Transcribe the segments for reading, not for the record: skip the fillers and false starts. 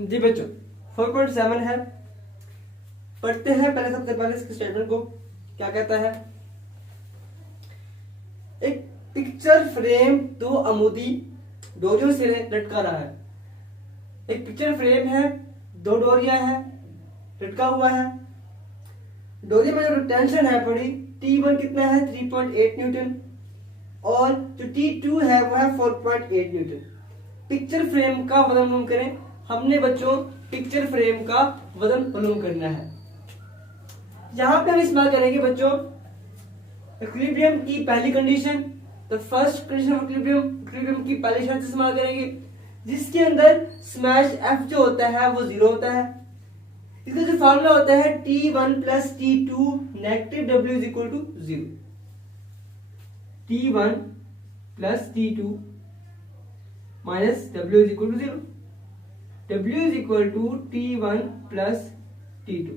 जी बच्चों 4.7 है। पढ़ते हैं पहले, सबसे पहले इसके स्टेटमेंट को। क्या कहता है? एक पिक्चर फ्रेम दो अमूदी डोरियों से लटका रहा है। एक पिक्चर फ्रेम है, दो डोरियां है, लटका हुआ है। डोरी में जो टेंशन है पड़ी T1 कितना है 3.8 न्यूटन और जो T2 है वो है 4.8 न्यूटन। पिक्चर फ्रेम का वजन मालूम करें। हमने बच्चों पिक्चर फ्रेम का वजन मालूम करना है। यहां पे हम इस्तेमाल करेंगे बच्चों इक्विलिब्रियम की पहली condition, the first condition of equilibrium. Equilibrium की पहली शर्त इस्तेमाल करेंगे जिसके अंदर स्मैश F जो होता है वो 0 होता है। इसका जो फॉर्मूला होता है T1 plus T2 negative W is equal to 0। T1 plus T2 minus W is equal to 0। W is equal to T1 plus T2।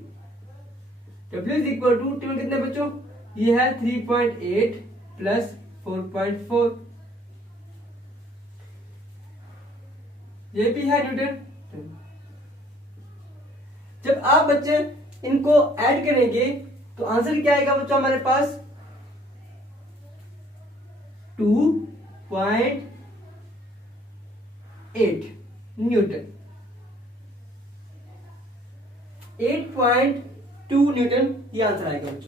W is equal to T1 कितने बच्चों? ये है 3.8 प्लस 4.4। ये भी है न्यूटन। जब आप बच्चे इनको ऐड करेंगे तो आंसर क्या आएगा बच्चों हमारे पास? 2.8 न्यूटन। 8.2 न्यूटन ये आंसर आएगा बच्चों।